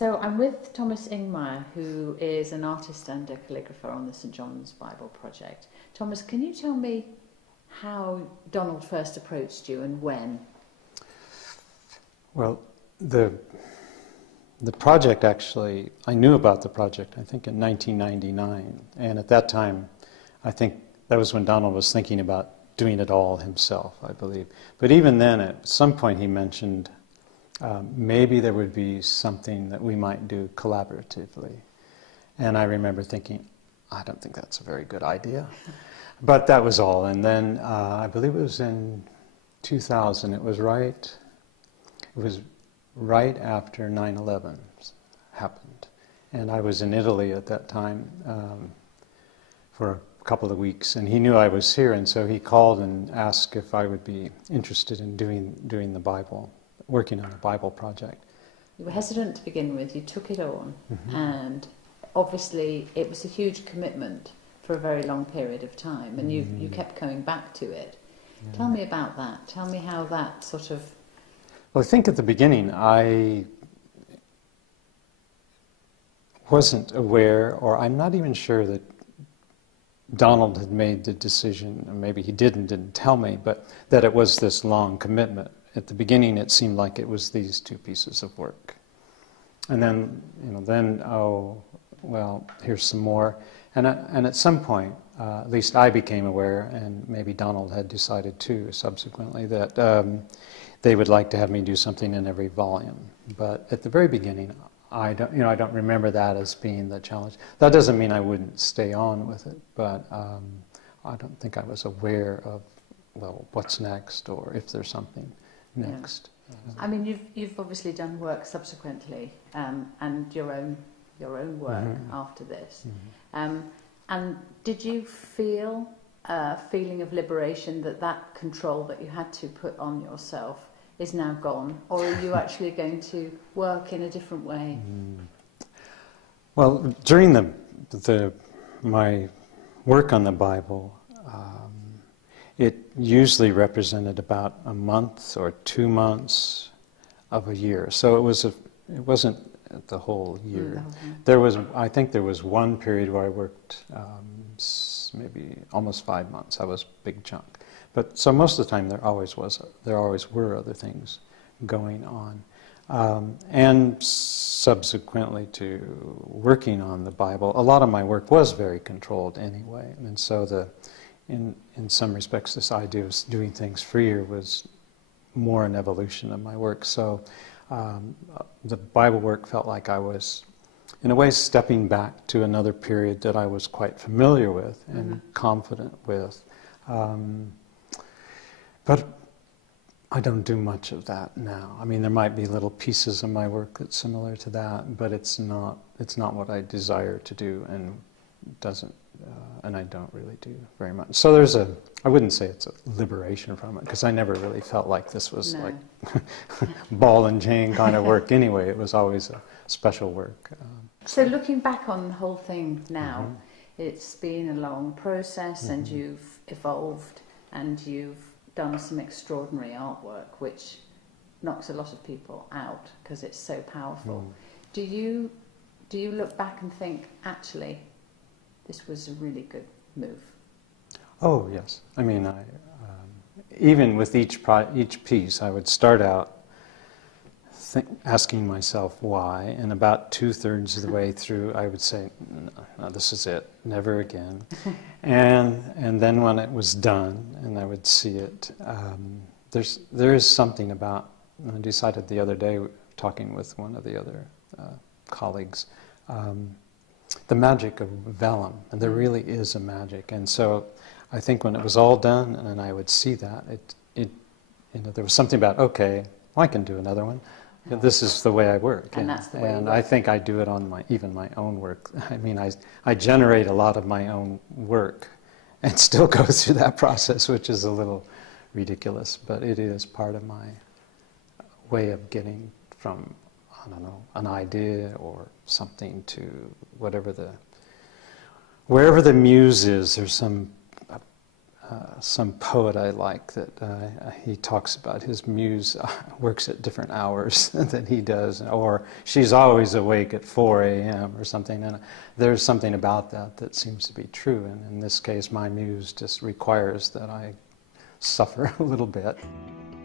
So I'm with Thomas Ingmire, who is an artist and a calligrapher on the St John's Bible Project. Thomas, can you tell me how Donald first approached you and when? Well, the project actually, I knew about the project, I think in 1999, and at that time, I think that was when Donald was thinking about doing it all himself, I believe. But even then, at some point he mentioned maybe there would be something that we might do collaboratively. And I remember thinking, I don't think that's a very good idea. But that was all. And then I believe it was in 2000, it was right after 9/11 happened. And I was in Italy at that time for a couple of weeks, and he knew I was here, and so he called and asked if I would be interested in doing the Bible, working on a Bible project. You were hesitant to begin with, you took it on, and obviously it was a huge commitment for a very long period of time, and you kept going back to it. Yeah. Tell me about that. Tell me how that sort of... Well, I think at the beginning I wasn't aware, or I'm not even sure that Donald had made the decision, or maybe he didn't tell me, but that it was this long commitment. At the beginning it seemed like it was these two pieces of work. And then, oh, well, here's some more. And at some point, at least I became aware, and maybe Donald had decided too subsequently, that they would like to have me do something in every volume. But at the very beginning, I don't remember that as being the challenge. That doesn't mean I wouldn't stay on with it, but I don't think I was aware of, well, what's next, or if there's something next. Yeah. I mean, you've obviously done work subsequently, and your own work after this. And did you feel a feeling of liberation that control that you had to put on yourself is now gone, or are you actually going to work in a different way? Well, during my work on the Bible, it usually represented about a month or 2 months of a year. So it wasn't the whole year. I think there was one period where I worked maybe almost 5 months. That was a big chunk. But so most of the time there always were other things going on. And subsequently to working on the Bible, a lot of my work was very controlled anyway. And so in some respects this idea of doing things freer was more an evolution of my work. So the Bible work felt like I was, in a way, stepping back to another period that I was quite familiar with and confident with. But I don't do much of that now. I mean, there might be little pieces of my work that's similar to that, but it's not what I desire to do, and and I don't really do very much. So I wouldn't say it's a liberation from it, because I never really felt like this was like ball and chain kind of work anyway. It was always a special work. So looking back on the whole thing now, it's been a long process, and you've evolved, and you've done some extraordinary artwork which knocks a lot of people out because it's so powerful. Do you look back and think, actually, this was a really good move? Oh yes. I mean, even with each piece, I would start out asking myself why, and about 2/3 of the way through, I would say, no, this is it, never again. And then when it was done, and I would see it, there is something about. I decided the other day, talking with one of the other colleagues, the magic of vellum, and there really is a magic. And so, I think when it was all done, and I would see that, there was something about, okay, well, I can do another one. This is the way I work, and that's the way. And I think I do it on even my own work. I mean, I generate a lot of my own work, and still go through that process, which is a little ridiculous, but it is part of my way of getting from, I don't know, an idea or something to wherever the muse is. There's some some poet I like that he talks about his muse works at different hours than he does, or she's always awake at 4 a.m. or something, and there's something about that that seems to be true, and in this case my muse just requires that I suffer a little bit.